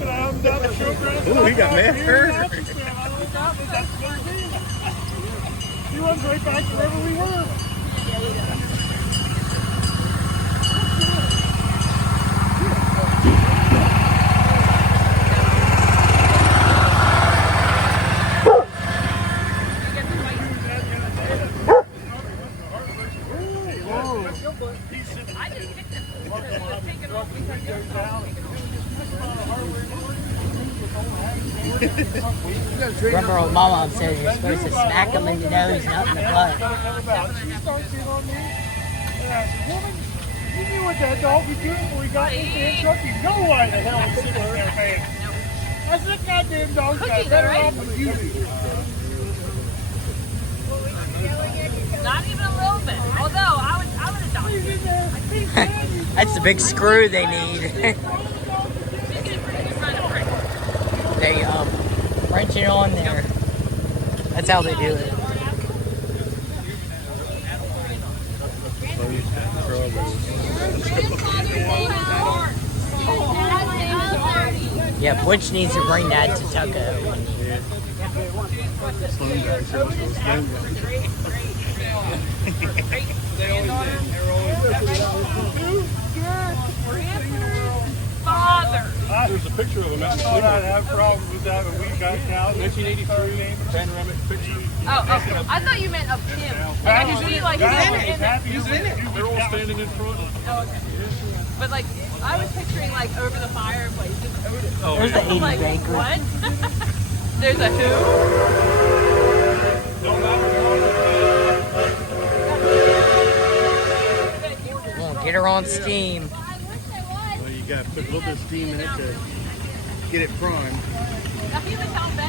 and I hung down the showground. Ooh, he got massacred. He runs right back to wherever we were. Remember what my mom says, you're supposed to smack them in the nose, not in the butt. She starts in on me. And I said, woman, you knew what that dog was doing before he got in the damn truck. You know why the hell he's sitting there, man. I said, that goddamn dog's got better off than you. Not even a little bit. Although I would adopt it. That's the big screw they need. They wrench it on there. That's how they do it. Yeah, Butch needs to bring that to Tucka. Father. There's a picture of him. I thought I'd have problems with that when we got out. 1983 panoramic picture. Oh, I thought you meant of him. Like, I could see, like, He's in it. They're all standing in front. Oh, okay. But, like, I was picturing, like, over the fireplace. Oh, There's the 80 Like, baker. what? There's a who? Well, get her on steam. Well, you got to put a little bit of steam in it to get it primed. Now he was how bad